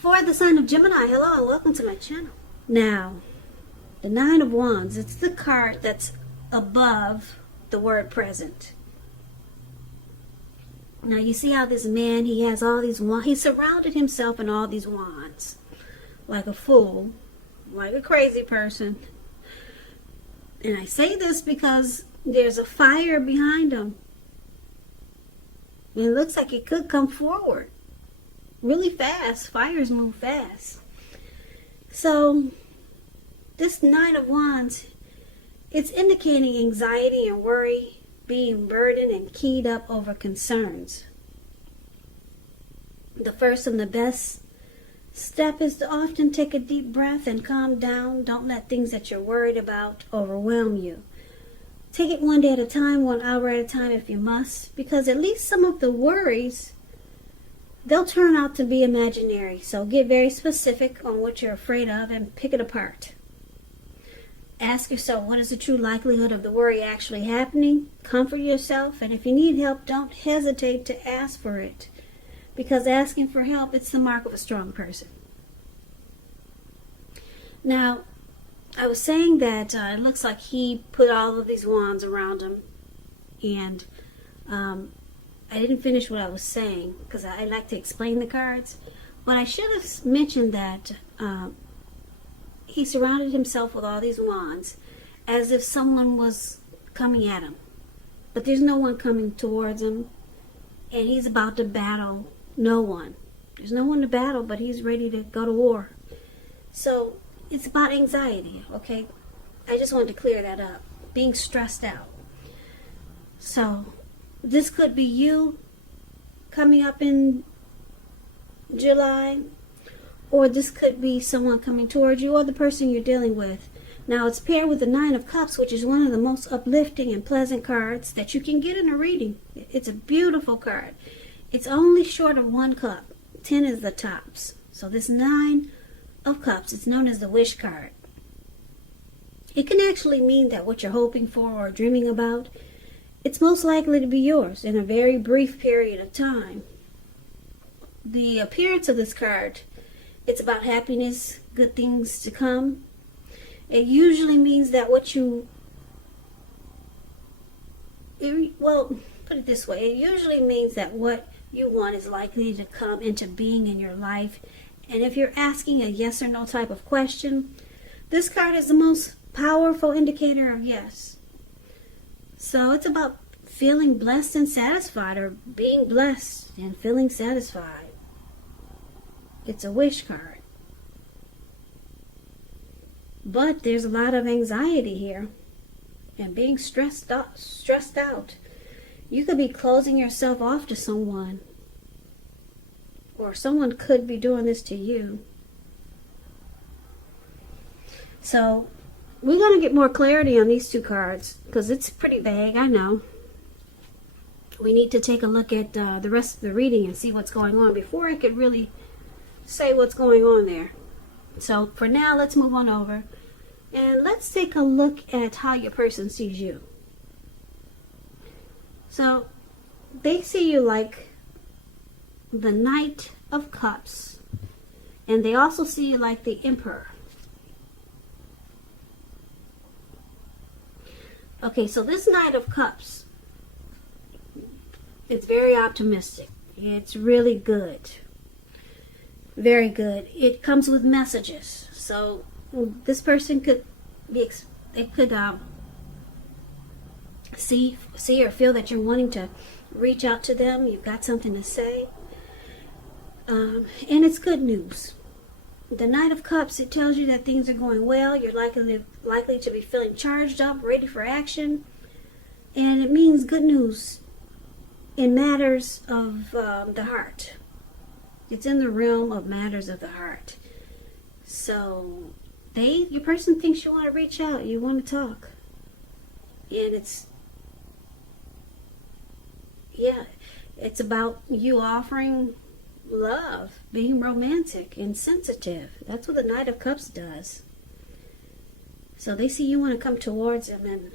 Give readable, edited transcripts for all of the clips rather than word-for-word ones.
For the sign of Gemini, hello and welcome to my channel. Now, the Nine of Wands, it's the card that's above the word present. Now you see how this man, he has all these wands. He surrounded himself in all these wands. Like a fool. Like a crazy person. And I say this because there's a fire behind him. It looks like it could come forward really fast. Fires move fast. So this Nine of Wands, it's indicating anxiety and worry, being burdened and keyed up over concerns. The first and the best step is to often take a deep breath and calm down. Don't let things that you're worried about overwhelm you. Take it one day at a time, 1 hour at a time if you must, because at least some of the worries, they'll turn out to be imaginary. So get very specific on what you're afraid of and pick it apart. Ask yourself, what is the true likelihood of the worry actually happening? Comfort yourself, and if you need help, don't hesitate to ask for it. Because asking for help, it's the mark of a strong person. Now, I was saying that it looks like he put all of these wands around him. And I didn't finish what I was saying because I like to explain the cards. But I should have mentioned that he surrounded himself with all these wands as if someone was coming at him. But there's no one coming towards him. And he's about to battle no one. There's no one to battle, but he's ready to go to war. So it's about anxiety, okay? I just wanted to clear that up. Being stressed out. So this could be you coming up in July, or this could be someone coming towards you, or the person you're dealing with. Now it's paired with the Nine of Cups, which is one of the most uplifting and pleasant cards that you can get in a reading. It's a beautiful card. It's only short of 1 cup. 10 is the tops. So this Nine of Cups, it's known as the wish card. It can actually mean that what you're hoping for or dreaming about, it's most likely to be yours in a very brief period of time. The appearance of this card, it's about happiness, good things to come. It usually means that put it this way. It usually means that what you want is likely to come into being in your life. And if you're asking a yes or no type of question, this card is the most powerful indicator of yes. So it's about feeling blessed and satisfied, or being blessed and feeling satisfied. It's a wish card. But there's a lot of anxiety here and being stressed out. You could be closing yourself off to someone, or someone could be doing this to you. So we're going to get more clarity on these two cards because it's pretty vague, I know. We need to take a look at the rest of the reading and see what's going on before I could really say what's going on there. So for now, let's move on over and let's take a look at how your person sees you. So they see you like the Knight of Cups, and they also see you like the Emperor. Okay, so this Knight of Cups, it's very optimistic. It's really good. Very good. It comes with messages. So this person could be, it could see or feel that you're wanting to reach out to them. You've got something to say. And it's good news. The Knight of Cups, it tells you that things are going well. You're likely to be feeling charged up, ready for action. And it means good news in matters of the heart. It's in the realm of matters of the heart. So your person thinks you want to reach out. You want to talk. And it's about you offering love, being romantic and sensitive. That's what the Knight of Cups does. So they see you want to come towards them and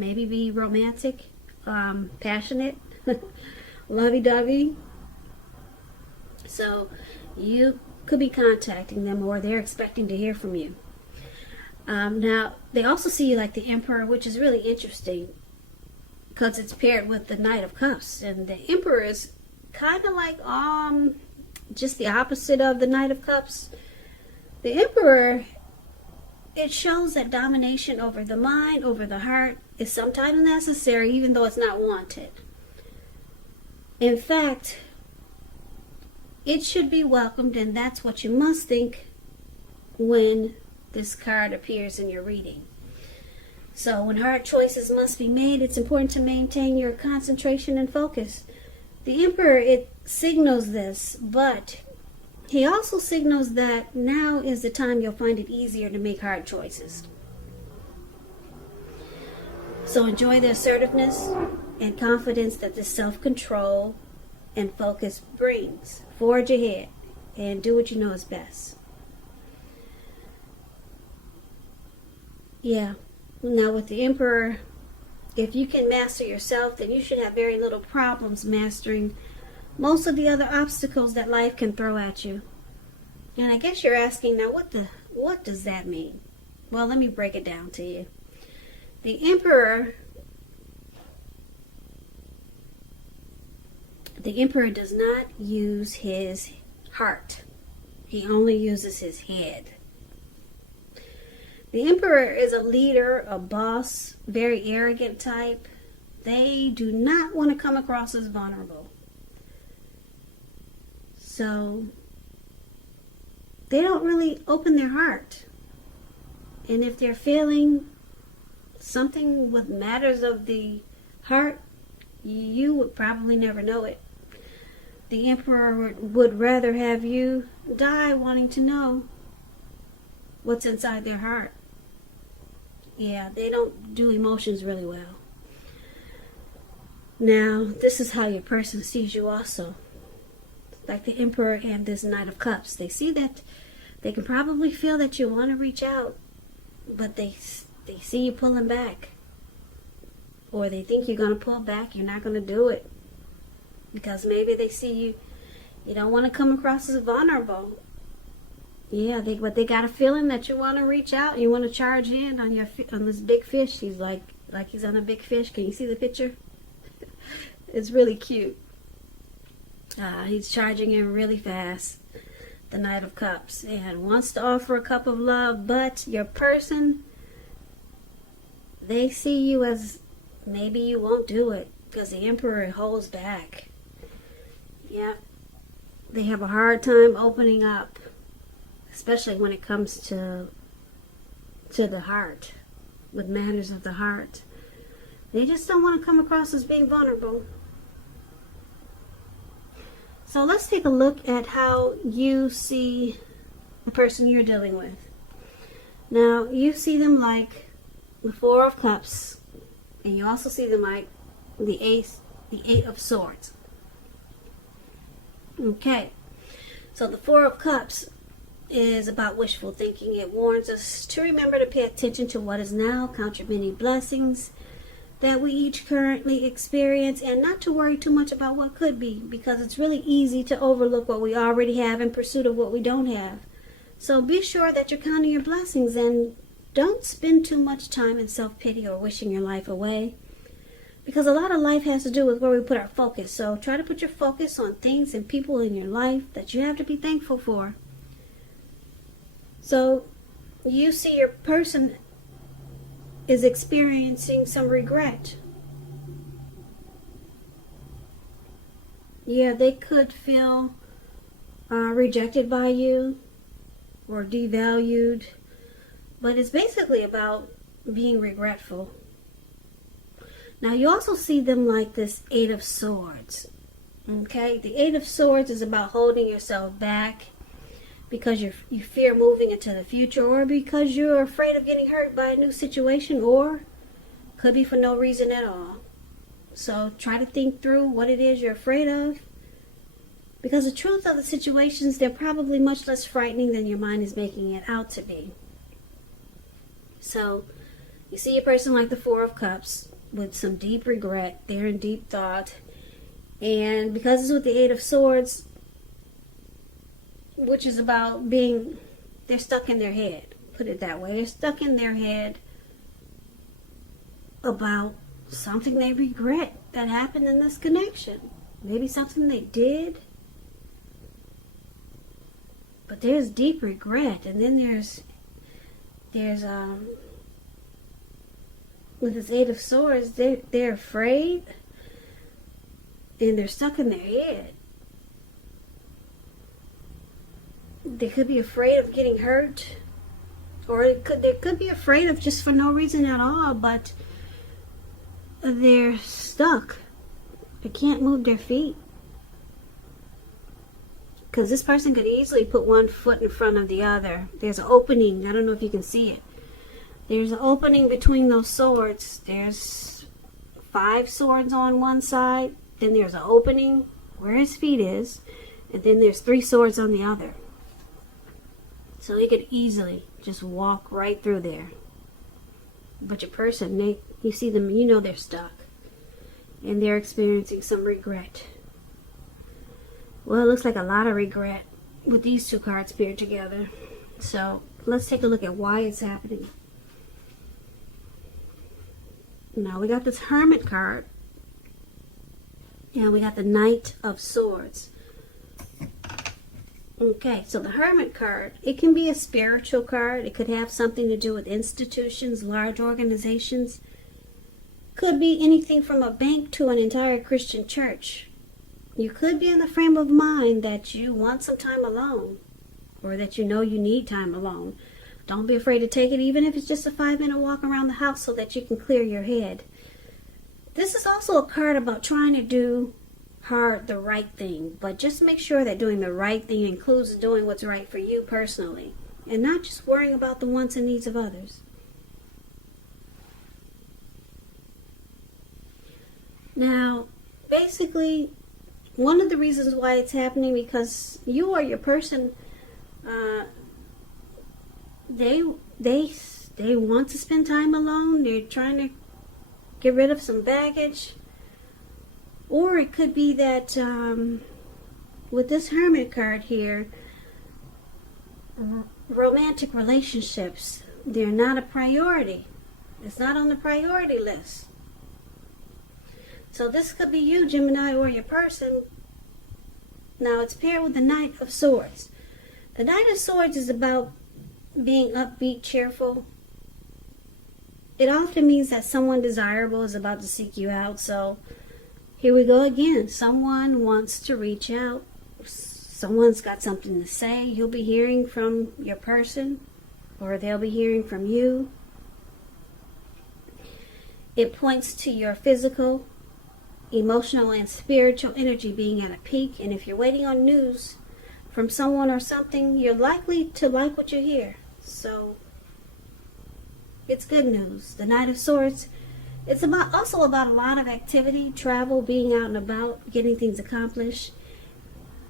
maybe be romantic, passionate, lovey-dovey. So you could be contacting them, or they're expecting to hear from you. Now, they also see you like the Emperor, which is really interesting because it's paired with the Knight of Cups. And the Emperor is kind of like just the opposite of the Knight of Cups. The Emperor, it shows that domination over the mind, over the heart, is sometimes necessary, even though it's not wanted. In fact, it should be welcomed, and that's what you must think when this card appears in your reading. So when hard choices must be made, it's important to maintain your concentration and focus. The Emperor, it signals this, but he also signals that now is the time you'll find it easier to make hard choices. So enjoy the assertiveness and confidence that this self-control and focus brings. Forge ahead and do what you know is best. Yeah. Now with the Emperor, if you can master yourself, then you should have very little problems mastering most of the other obstacles that life can throw at you. And I guess you're asking, now what does that mean? Well, let me break it down to you. The Emperor does not use his heart. He only uses his head. The Emperor is a leader, a boss, very arrogant type. They do not want to come across as vulnerable. So they don't really open their heart. And if they're feeling something with matters of the heart, you would probably never know it. The Emperor would rather have you die wanting to know what's inside their heart. Yeah, they don't do emotions really well. Now, this is how your person sees you also. Like the Emperor and this Knight of Cups. They see that, they can probably feel that you want to reach out, but they see you pulling back. Or they think you're going to pull back, you're not going to do it. Because maybe they see you don't want to come across as vulnerable. Yeah, but they got a feeling that you want to reach out. You want to charge in on this big fish. He's like he's on a big fish. Can you see the picture? It's really cute. He's charging in really fast, the Knight of Cups, and wants to offer a cup of love. But your person, they see you as maybe you won't do it because the Emperor holds back. Yeah, they have a hard time opening up. Especially when it comes to the heart, with matters of the heart. They just don't want to come across as being vulnerable. So let's take a look at how you see the person you're dealing with. Now, you see them like the Four of Cups, and you also see them like the Eight of Swords. Okay, so the Four of Cups is about wishful thinking. It warns us to remember to pay attention to what is now, count your many blessings that we each currently experience, and not to worry too much about what could be, because it's really easy to overlook what we already have in pursuit of what we don't have. So be sure that you're counting your blessings, and don't spend too much time in self-pity or wishing your life away, because a lot of life has to do with where we put our focus. So try to put your focus on things and people in your life that you have to be thankful for. So you see your person is experiencing some regret. Yeah, they could feel rejected by you or devalued, but it's basically about being regretful. Now you also see them like this Eight of Swords. Okay, the Eight of Swords is about holding yourself back because you fear moving into the future, or because you're afraid of getting hurt by a new situation, or could be for no reason at all. So try to think through what it is you're afraid of, because the truth of the situations, they're probably much less frightening than your mind is making it out to be. So you see a person like the Four of Cups with some deep regret. They're in deep thought, and because it's with the Eight of Swords, which is about they're stuck in their head. Put it that way. They're stuck in their head about something they regret that happened in this connection. Maybe something they did. But there's deep regret. And then there's with this Eight of Swords, they're afraid. And they're stuck in their head. They could be afraid of getting hurt. Or they could be afraid of just for no reason at all, but they're stuck. They can't move their feet. Because this person could easily put one foot in front of the other. There's an opening. I don't know if you can see it. There's an opening between those swords. There's 5 swords on one side. Then there's an opening where his feet is. And then there's 3 swords on the other. So he could easily just walk right through there. But your person, you see them, you know they're stuck. And they're experiencing some regret. Well, it looks like a lot of regret with these 2 cards paired together. So let's take a look at why it's happening. Now we got this Hermit card. And we got the Knight of Swords. Okay, so the Hermit card, it can be a spiritual card. It could have something to do with institutions, large organizations. Could be anything from a bank to an entire Christian church. You could be in the frame of mind that you want some time alone, or that you know you need time alone. Don't be afraid to take it, even if it's just a 5-minute walk around the house so that you can clear your head. This is also a card about trying to do the right thing, but just make sure that doing the right thing includes doing what's right for you personally, and not just worrying about the wants and needs of others. Now, basically, one of the reasons why it's happening, because you or your person, they want to spend time alone. They're trying to get rid of some baggage. Or it could be that with this Hermit card here, romantic relationships, they're not a priority. It's not on the priority list. So this could be you, Gemini, or your person. Now it's paired with the Knight of Swords. The Knight of Swords is about being upbeat, cheerful. It often means that someone desirable is about to seek you out. So here we go again. Someone wants to reach out. Someone's got something to say. You'll be hearing from your person, or they'll be hearing from you. It points to your physical, emotional, and spiritual energy being at a peak. And if you're waiting on news from someone or something, you're likely to like what you hear. So it's good news. The Knight of Swords, it's also about a lot of activity, travel, being out and about, getting things accomplished.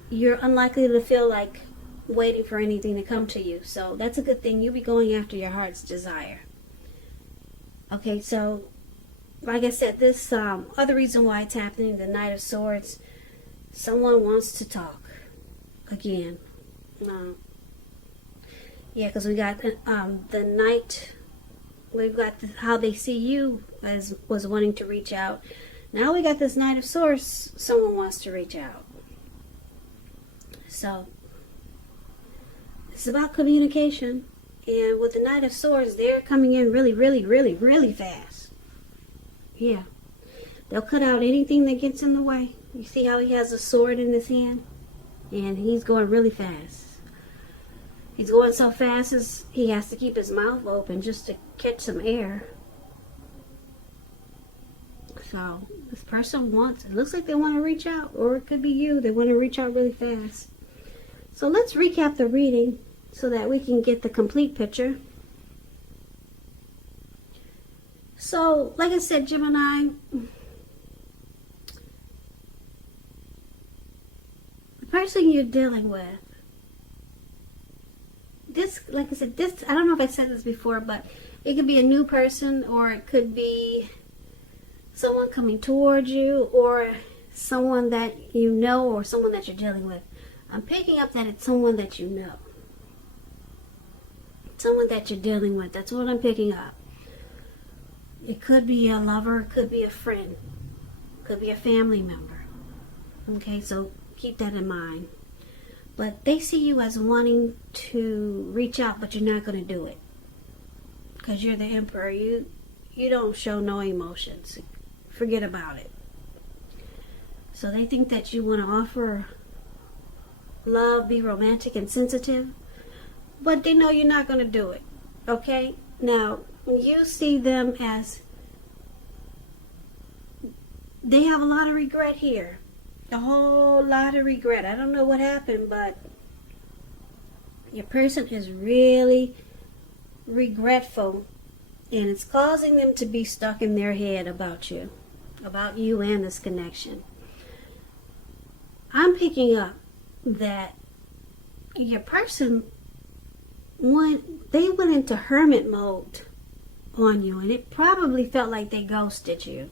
You're unlikely to feel like waiting for anything to come to you. So that's a good thing. You'll be going after your heart's desire. Okay, so like I said, this other reason why it's happening, the Knight of Swords, someone wants to talk again. Yeah, because we got the Knight. We've got how they see you as was wanting to reach out. Now we got this Knight of Swords. Someone wants to reach out. So it's about communication. And with the Knight of Swords, they're coming in really, really, really, really fast. Yeah. They'll cut out anything that gets in the way. You see how he has a sword in his hand? And he's going really fast. He's going so fast as he has to keep his mouth open just to catch some air. So this person it looks like they want to reach out, or it could be you. They want to reach out really fast. So let's recap the reading so that we can get the complete picture. So, like I said, Gemini, the person you're dealing with, this, like I said, this, I don't know if I said this before, but it could be a new person, or it could be someone coming towards you, or someone that you know, or someone that you're dealing with. I'm picking up that it's someone that you know. Someone that you're dealing with. That's what I'm picking up. It could be a lover, it could be a friend, it could be a family member. Okay, so keep that in mind. But they see you as wanting to reach out, but you're not going to do it. Because you're the emperor. You don't show no emotions. Forget about it. So they think that you want to offer love, be romantic and sensitive, but they know you're not going to do it. Okay? Now, you see them as they have a lot of regret here. A whole lot of regret. I don't know what happened, but your person is really regretful, and it's causing them to be stuck in their head about you and this connection. I'm picking up that your person, they went into hermit mode on you, and it probably felt like they ghosted you.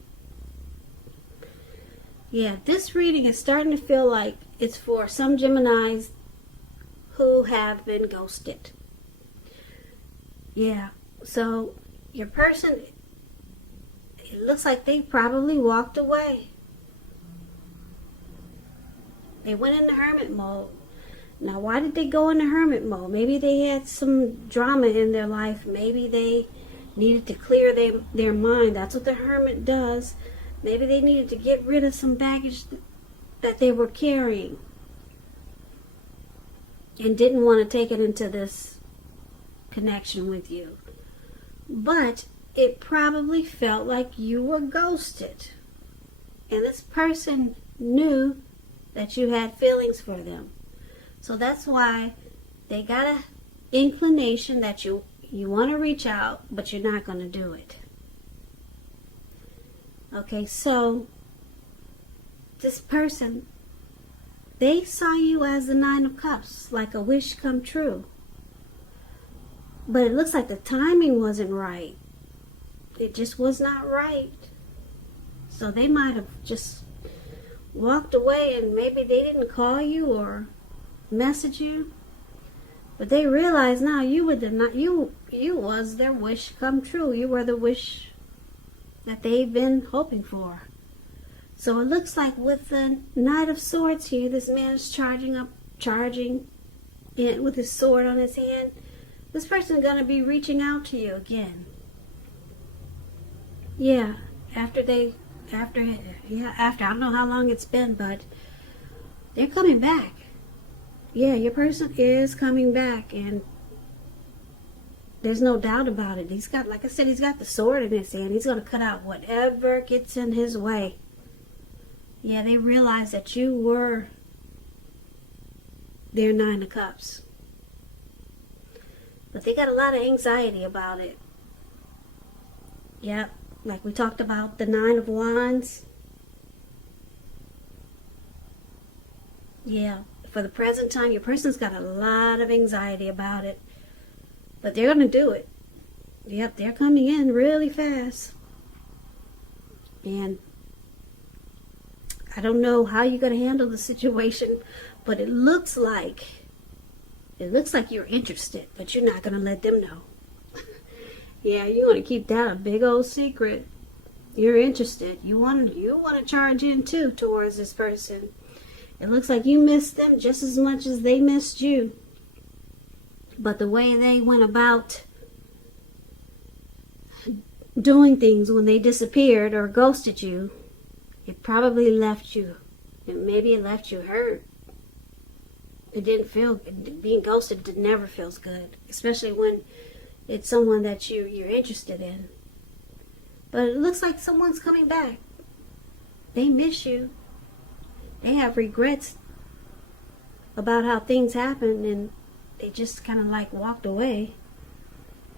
Yeah, this reading is starting to feel like it's for some Geminis who have been ghosted. Yeah, so your person, it looks like they probably walked away. They went into hermit mode. Now, why did they go into hermit mode? Maybe they had some drama in their life. Maybe they needed to clear their mind. That's what the hermit does. Maybe they needed to get rid of some baggage that they were carrying and didn't want to take it into this connection with you. But it probably felt like you were ghosted. And this person knew that you had feelings for them. So that's why they got an inclination that you want to reach out, but you're not going to do it. Okay, so this person, they saw you as the Nine of Cups, like a wish come true. But it looks like the timing wasn't right. It just was not right. So they might have just walked away, and maybe they didn't call you or message you. But they realized now you was their wish come true. You were the wish that they've been hoping for. So it looks like with the Knight of Swords here, this man is charging in with his sword on his hand. This person is going to be reaching out to you again. Yeah, after I don't know how long it's been, but they're coming back. Yeah, your person is coming back, and there's no doubt about it. He's got, like I said, he's got the sword in his hand. He's going to cut out whatever gets in his way. Yeah, they realize that you were their Nine of Cups. But they got a lot of anxiety about it. Yep, like we talked about the Nine of Wands. Yeah, for the present time, your person's got a lot of anxiety about it. But they're going to do it. Yep, they're coming in really fast. And I don't know how you're going to handle the situation, but it looks like you're interested, but you're not going to let them know. Yeah, you want to keep that a big old secret. You're interested. You want to charge in too towards this person. It looks like you missed them just as much as they missed you. But the way they went about doing things when they disappeared or ghosted you, it probably left you, and maybe it left you hurt. It didn't feel, being ghosted never feels good, especially when it's someone that you're interested in. But it looks like someone's coming back. They miss you. They have regrets about how things happened, and they just kind of like walked away.